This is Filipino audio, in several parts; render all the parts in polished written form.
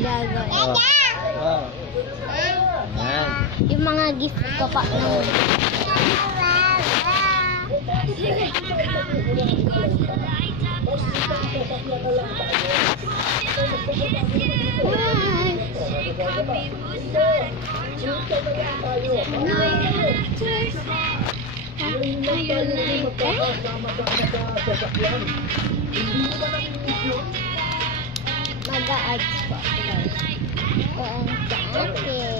gagawin. Ayan. Yung mga gift ko pa noon. Mag-a-ads pa. Doon sa akin.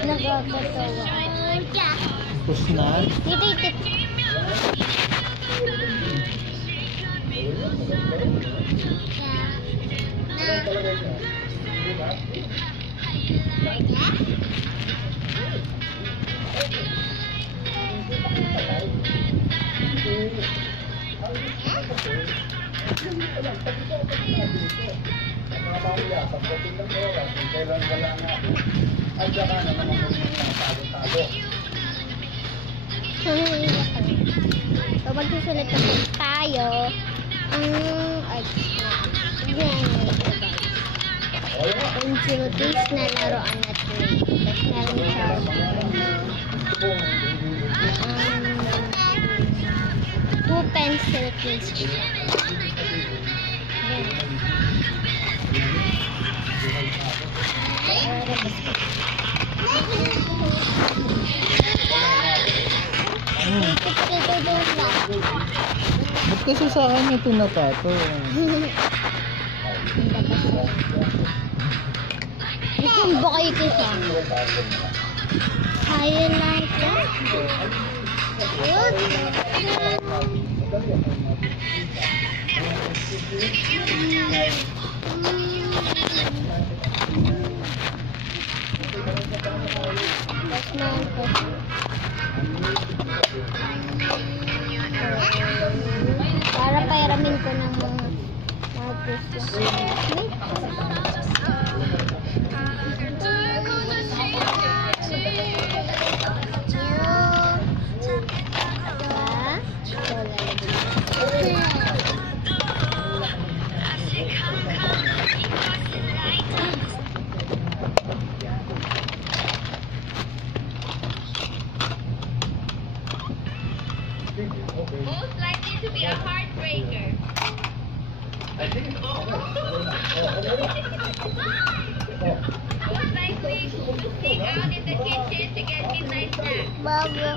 Nakakatawa. Tapos na. Tititip. So, magsusulat na po tayo ang introduce na laruan natin. Tapos meron siya 2 pencil case. Ba't kasi sa akin ito napato? Isang bakay ko siya. Highlight that. Para pairamin ko ng mga gusto. Most likely to be a heartbreaker. Most likely to sneak out in the kitchen to get midnight snack. Bago.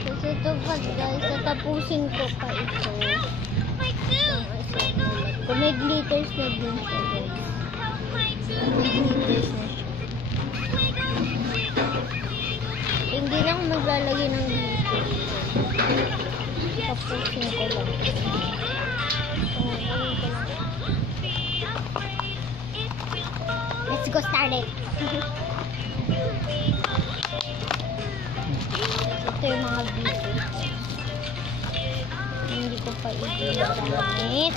Kasi ito pa guys, tatapusin ko pa ito. Kung may glitters na din siya guys. May glitters na siya. Hindi na ako maglalagay ng glitters. Tapusin ko lang. Let's go start it. Ito yung mga glitters. Hindi ko pa i-gamit.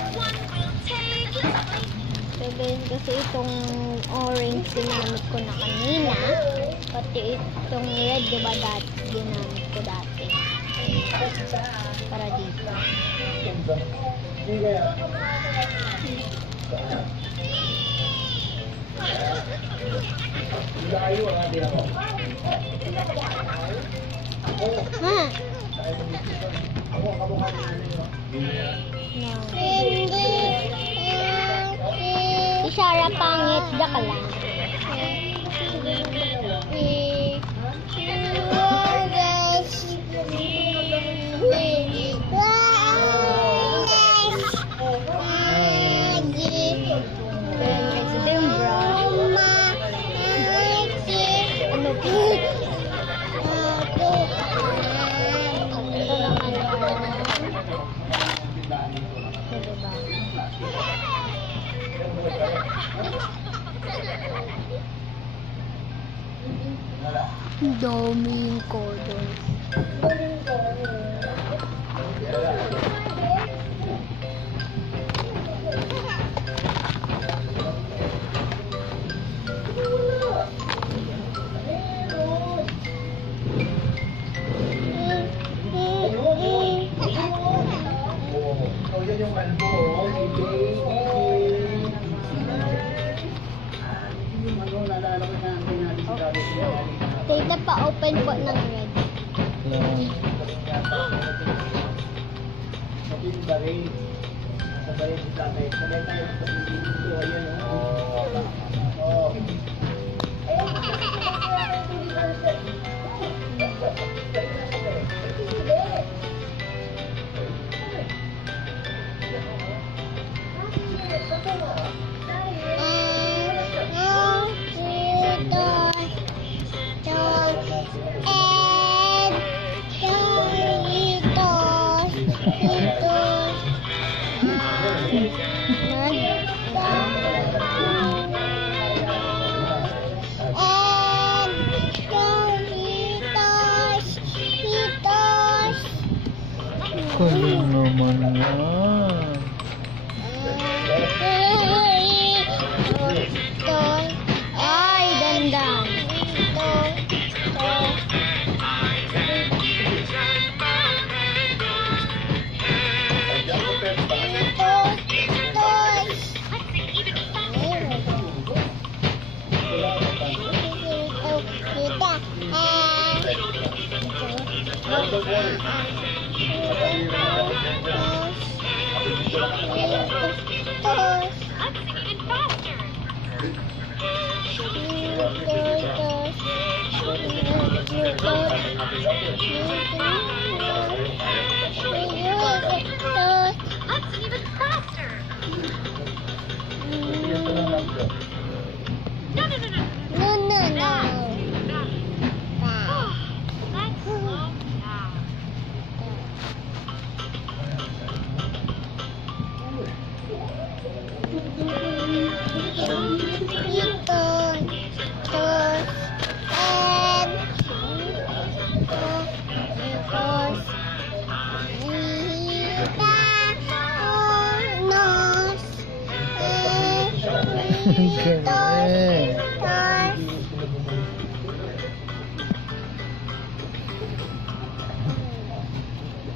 So guys, kasi itong orange ginamit ko na kanina. Pati itong red, diba dati? Ginamit ko dati. Para dito. Si Shara pangit, daka lang. Ang daming colors. Tita, pa-open po ng red. Kulit naman yan. Ay, dandan. Galing.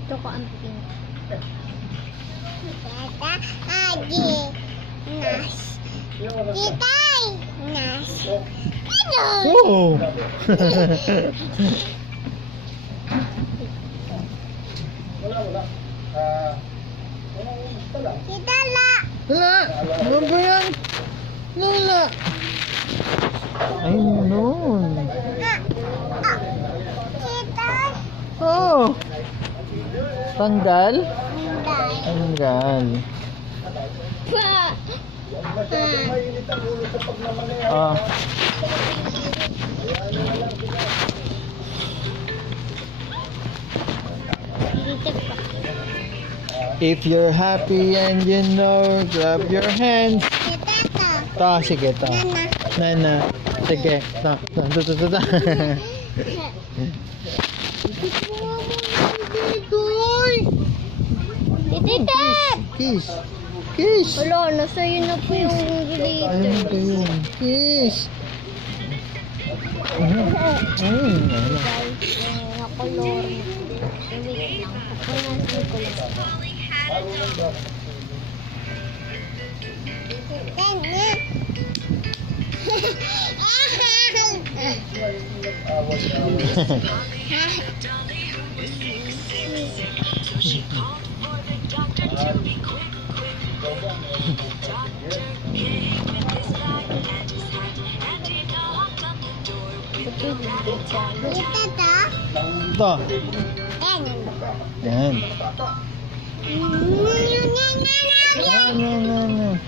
Ito ko ang pink. Oh! Wala! Ano ba yan? Wala! Ay, nun! Oh! Tanggal? Tanggal. Ah. If you're happy and you know, clap your hands. Ta, sige, ta. Nana. Sige, ta. Ta. Kiss. Kiss. Wala, nasa'yo na po yung glitter. Ayun ko yun. Kiss. Guys, yung nakolor. Wait lang. Pupunan ko lang. Ito. Yan. No.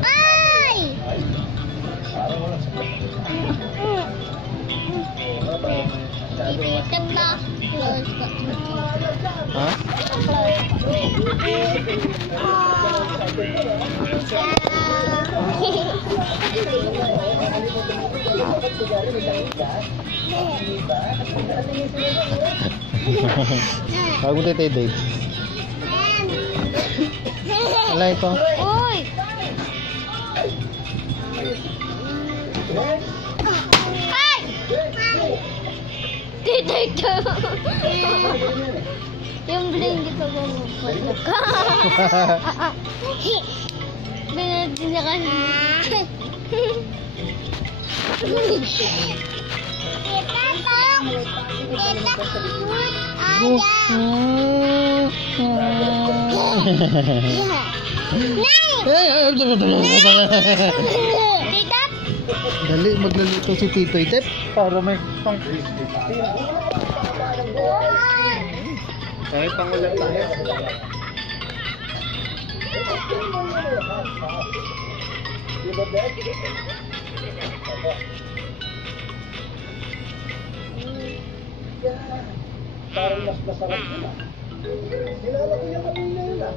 Ay! Tebak. Ha? Bago tayo, Dave. Wala ito. Uy! Ay! Dito. Yung bling dito ko mo. Binati niya kasi. Dali, magluluto si Titoy Tep para may pang... May pangulat tayo. Parang mas masarap nila. Kilala ko yung kanina yun ah.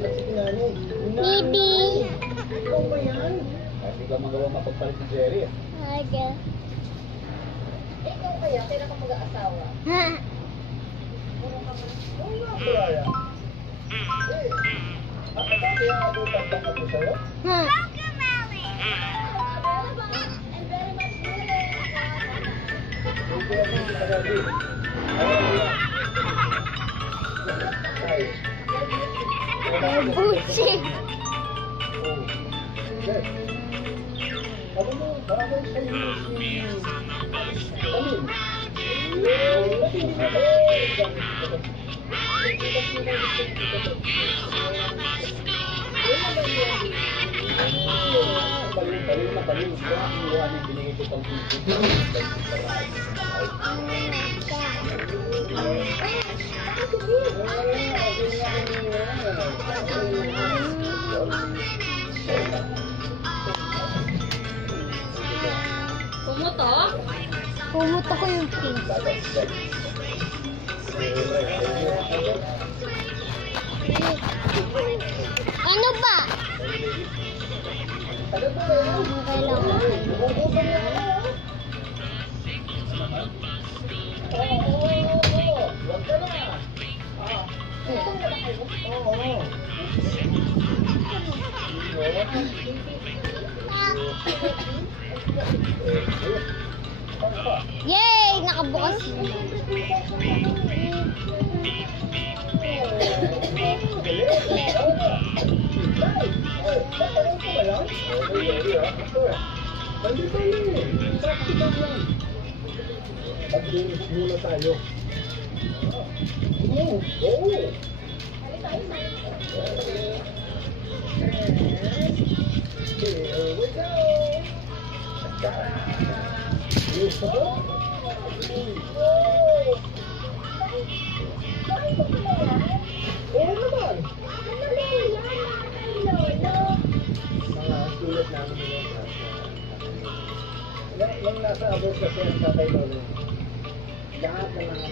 At si Nanay. Bibi. Ikaw ba yan? Hindi ka magawa mapagpalit ni Jerry ah. Aga. Ikaw kaya, kailan ka mag-aasawa? Ha? Oo nga pala yan. Ako ba kaya ako tagtang ako sa'yo? Ha? Hindi ako nagsasabi. Ay. Busi. Ano mo, parang sa'yo si... Alin? Ba't hindi ka ba? Baliw na baliw. Kinuha niya, binigay ko pang Pumuto? Pumuto ko yung pink. Ano ba? Yay! Nakabukas. Pag-dinis muna tayo. Oo. Here we go. Oo naman. Mga sulat namin nila. Nung nasa abot kasi ang tatay lolo, lahat ng mga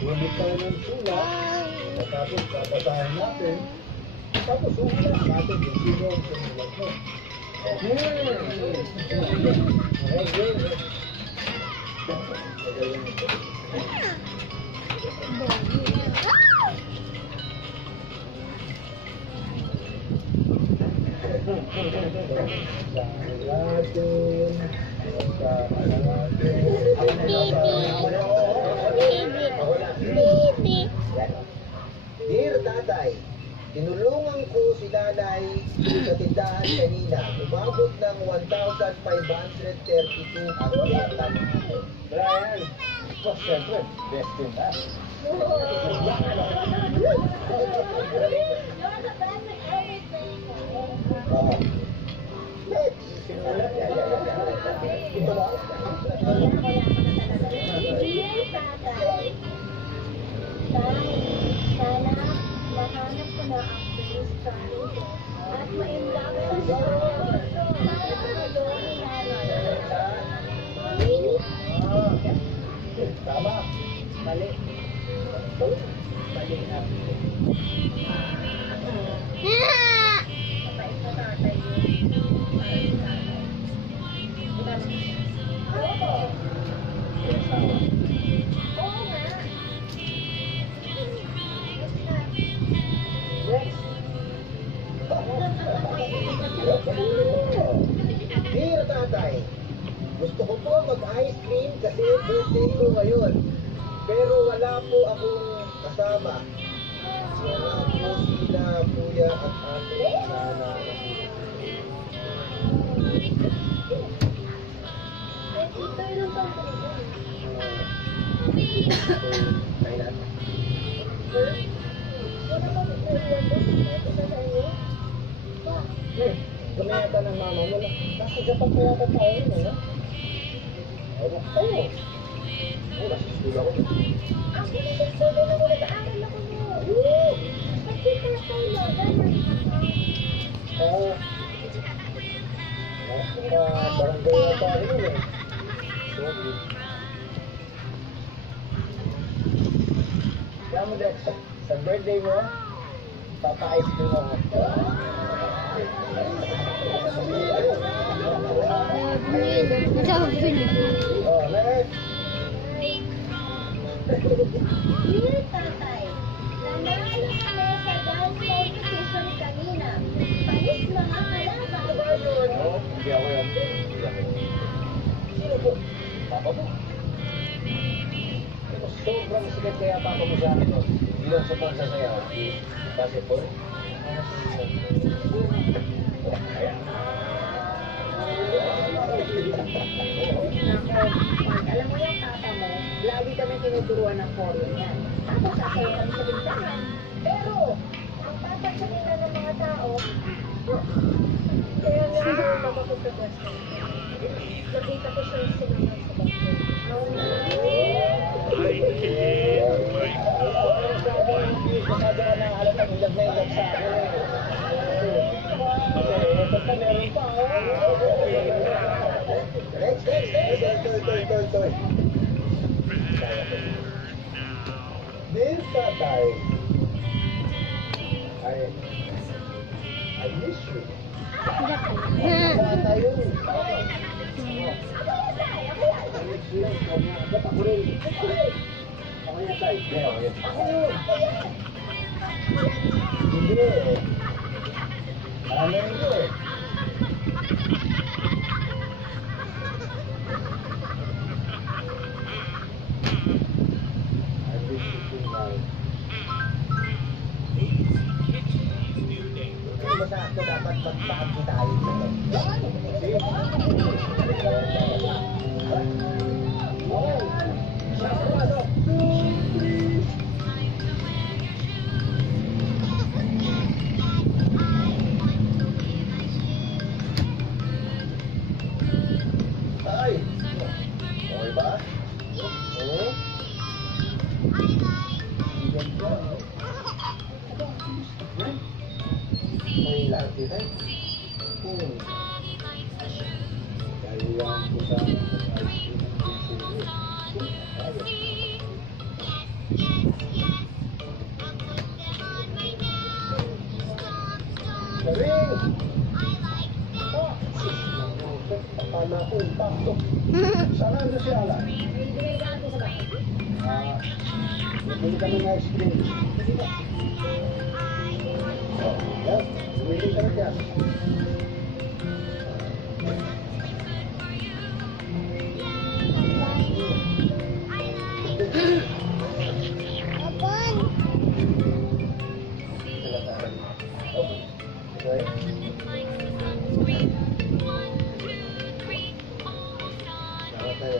Lumit tayo ng sulat, tapos babasahin natin, tapos ulat natin yung sino ang sumulat mo. Okay. Tinulungan ko si nanay sa tindahan kanina. Umabot ng 1,532 ang benta. Brian, oh, siyempre, best in that. Ito ba? Sana mahanap ko na ang bilis sa mundo at maimlak sa Diyos. Tama. Mali. Mali na. Dear Tatay, gusto ko po mag-ice cream kasi birthday ko ngayon. Pero wala po akong kasama. Wala po sila, kuya at ate sana. Gumiyata ng mama mo. Nasa Japan pa yata tayo yun, eh, no? Oo. Oo. Oo, nasa school ako. Ako na sa school na nag-aaral ako mo. Oo. Nagkita tayo, gano'n. Oo. Barangay yata yun, eh. Sorry. Kaya mo, Dex, sa birthday mo, papa-ice cream ako. Oh, next. Dear Tatay, nanalo kami sa dance competition kanina. Panis mga kalaban. Oo, hindi ako yan. Sino po? Papa mo. Pero sobrang sikat kaya papa mo sa akin, no? Hindi lang sa pagsasayaw. Basketball. Alam mo yung tata mo, lagi kami tinuturuan ng choreo niyan. Tapos sasayo kami sa bintangan. Pero, ang tatansanin ng mga tao, kaya nga ako sa question. Nakita ko siya yung sinaman sa basketball. Masyado ka na halatang ilag na ilag sa akin. Basta meron pa. Next. Toy. Dear Tatay, I miss you. Bata yun. Ba't ako rin? Ako yan, Tay. Ako yun. Hindi eh. Marami rin ko eh. I wish you too much. Basta ako dapat magpahagi tayo dito. See? Oh, sarado. Ay, okay ba? Oo. Ganda. May lati na. Kailangan ko sa ice cream. Ring! Akala ko, impacto. Saan na siya lang? Bili kami ng ice cream. Yan, bumili ka na dyan. Apon! tayo.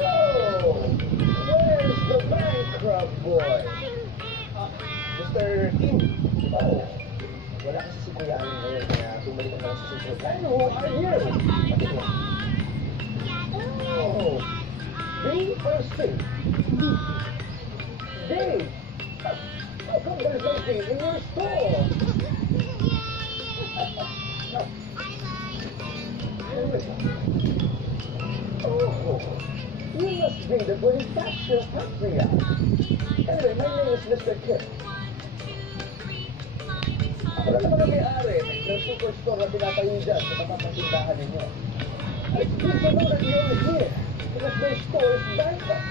Oh! Where's the Minecraft boy? Mr. Kim. Oh. Wala kasi si Kuya Amin ngayon, kaya bumalik na lang sa susunod. And who are you? Bakit mo? Oh. Dave or Steve? Dave! How come there's no Dave in your store? Oh, you must be the Bonifacio Patriarch. Anyway, my name is Mr. Kim. Ako na naman ang may-ari ng superstore na tinatayo dyan sa tapat ng tindahan ninyo. It's good to know that you're here because my store is bankrupt.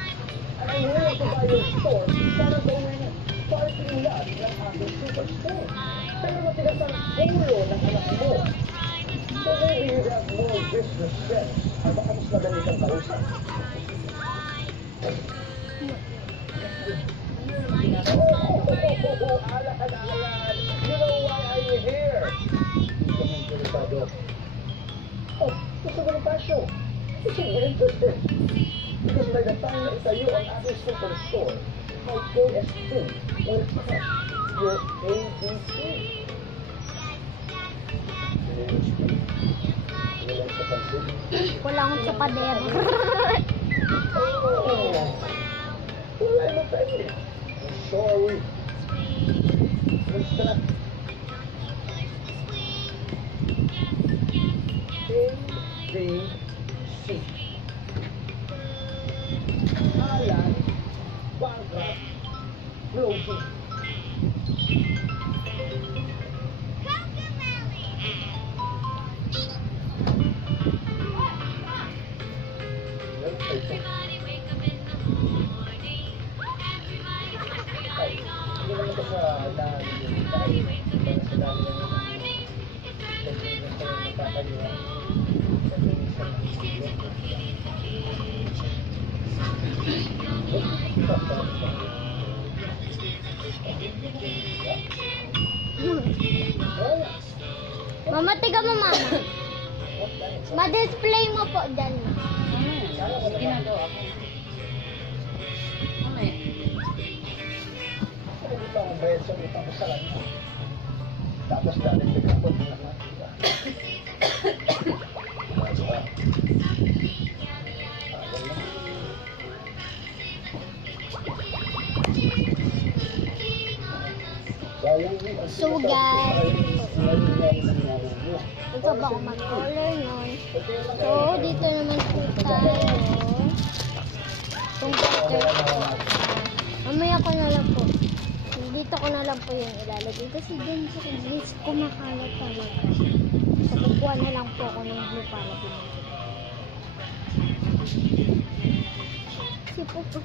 And I'm willing to buy your store para gawin parking lot ng aking superstore. Pero matigas ang ulo ng anak mo. So maybe you have more business sense at baka mas madali kang kausap. Alakad-alad! You know why I'm here? Oh, Mr. Bonifacio, you should be interested. Because by the time na itayo ang ating superstore, my KSP will crush your ABC. Walang kapansin. Wala akong sapadero. Oh, wala na tayo. Sorry. Basta. ABC. Alan, bankrupt, closing. Mama, tiga mo, mama. Ma-display mo po dyan. Ginagawa ko. Mamaya. Ito ang beso, ito ang salan mo. Tapos dahil pinapot na natin. So guys, ito ba ako mag-color nun? So, dito naman po tayo. Kung color po. Mamaya ko na lang po. Dito ko na lang po yung ilalagay. Kasi dun sa guys, kumakalat talaga. So, kukuha na lang po ako ng blue para binigay. Kasi po po.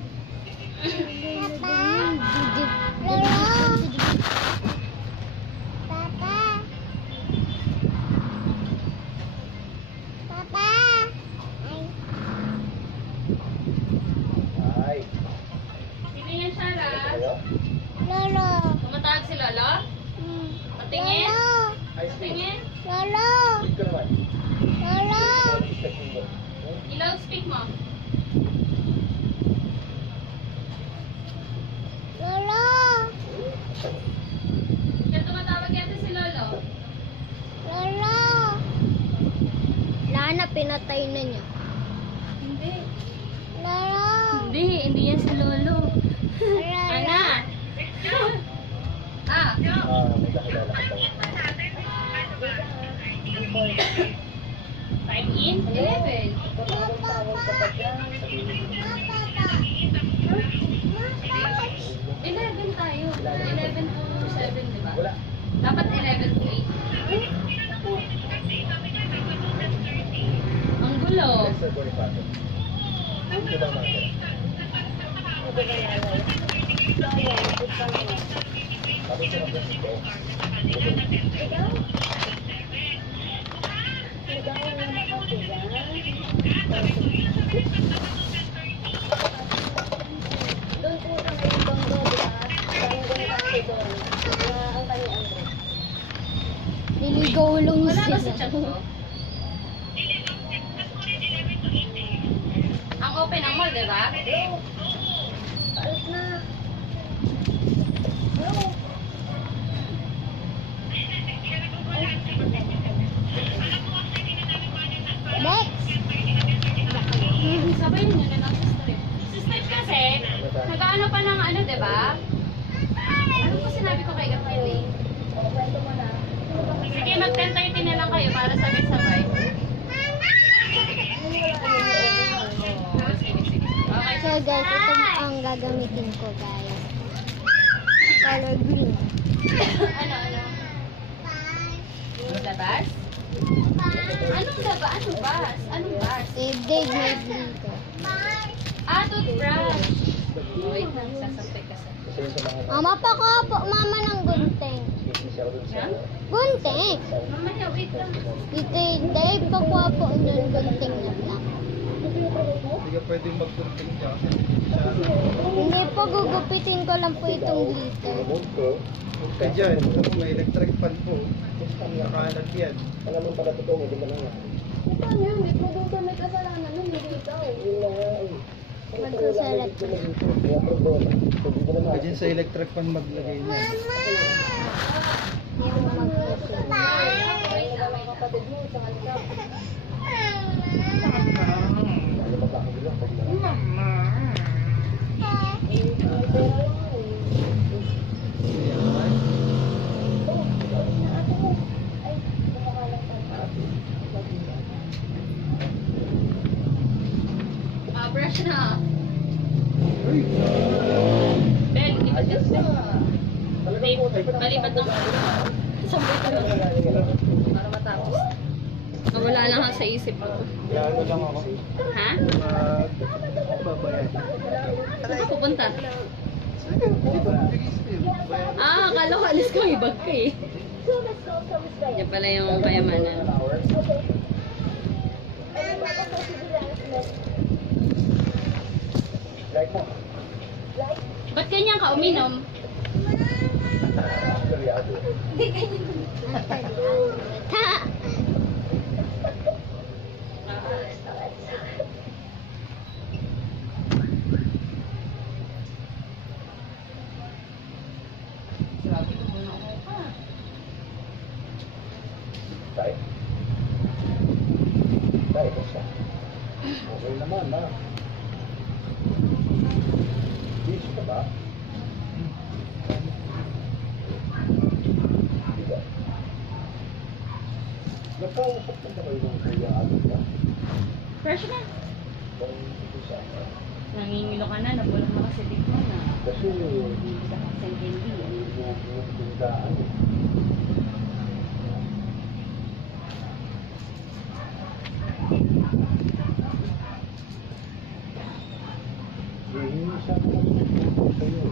Papa! Lolo! Papa! Papa! Ay. Sino yan, Shara? Lolo! Tumatawag si Lolo? Patingin? Lolo! Patingin? Lolo! Ito naman. Lolo! I-loudspeak mo. Lolo! Kaya tumatawag yata si Lolo. Lolo! Lana, pinatay na niya. Hindi. Lolo! Hindi yan si Lolo. Lolo! Ana! Ah! May kakilala ka ba? Sign in? 11. Papa! 11 tayo. 11 to 7, di ba? Wala. Dapat 11 to 8. Ang gulo. Mr. Bonifacio. Ito ba mga kaya? Sabi ko mag ito. Doon po sa may banggo, di ba? Parang ganito kasi doon. Ang kanyang Andre. May gulong Wala ba sa sila. chat ko? Ang open ang mall, di ba? Alis na. Lex! Sabay nyo na lang sa strip. Sa strip kasi, nag-ano pa ng ano, di ba? Ano po sinabi ko kay Gabriel? Sige, mag-10:30 na lang kayo para sabay-sabay. Sige, sige. Okay. So guys, ito ang gagamitin ko guys. Color green. Ano? Labas? Anong laba? Anong bus? Anong bus? Save day made dito. Toothbrush. Wait lang, sasampay ka sa... Mama pa ko po, mama ng gunting. Yan? Gunting! Mamaya, wait lang. Dito, dahil pa ko po nun gunting na lang. Hindi ka pwedeng magpunting dyan. Hindi po, gugupitin ko lang po itong glitter. Huwag ka dyan. May electric fan po. Nakalat yan. Alam mo pala totoo, hindi ka na nga. Paano yun? Di mo doon ka may kasalanan nun, hindi ikaw. Yun na nga eh. Magsasalat ko. Kaya problema. Hindi ko na Huwag ka dyan sa electric fan maglagay niya. Yung magsasalat. Ay, naman ang kapatid mo, isang alika. Ano ba ako bilang pag na? Brush na. Ben, lipat ka sa... Palipat ng... Sambay ko lang. Para matapos. Nawala lang ako sa isip ko. Kaya ano lang ako. Ha? Babayan. Saan ka pupunta? Sige, bigis na yun. Bayan. Akala ko alis ko, may bag ka eh. Yan pala yung payamanan. Like mo. Ba't ganyan ka uminom? Karyado. Ha! Tayo. Tayo, basta. Okay naman, ha? Busy ka ba? Hindi ba? Nagkausap na ba yung kuya Alin ka? Fresh na. Kung ito sa akin. Nangingilo ka na, napulong mo kasi tigmo na. Kasi, Hindi ka kasi hindi. yung tindaan eh. Hihinisan ko lang sa'yo.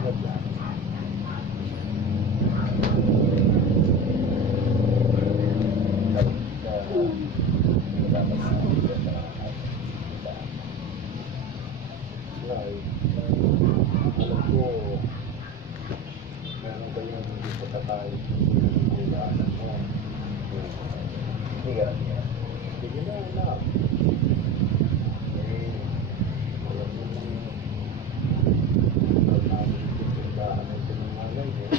Wala. Alam ko, meron kayong hindi sa tatay. Kailangan mo. Hindi ka. Sige na, anak. Eh, alam mo nang alam namin yung tindahan ng sinungalan eh.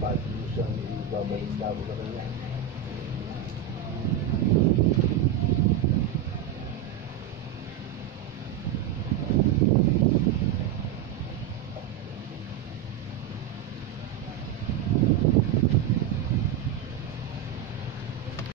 Ba't mo siyang ibabalik sa kanya?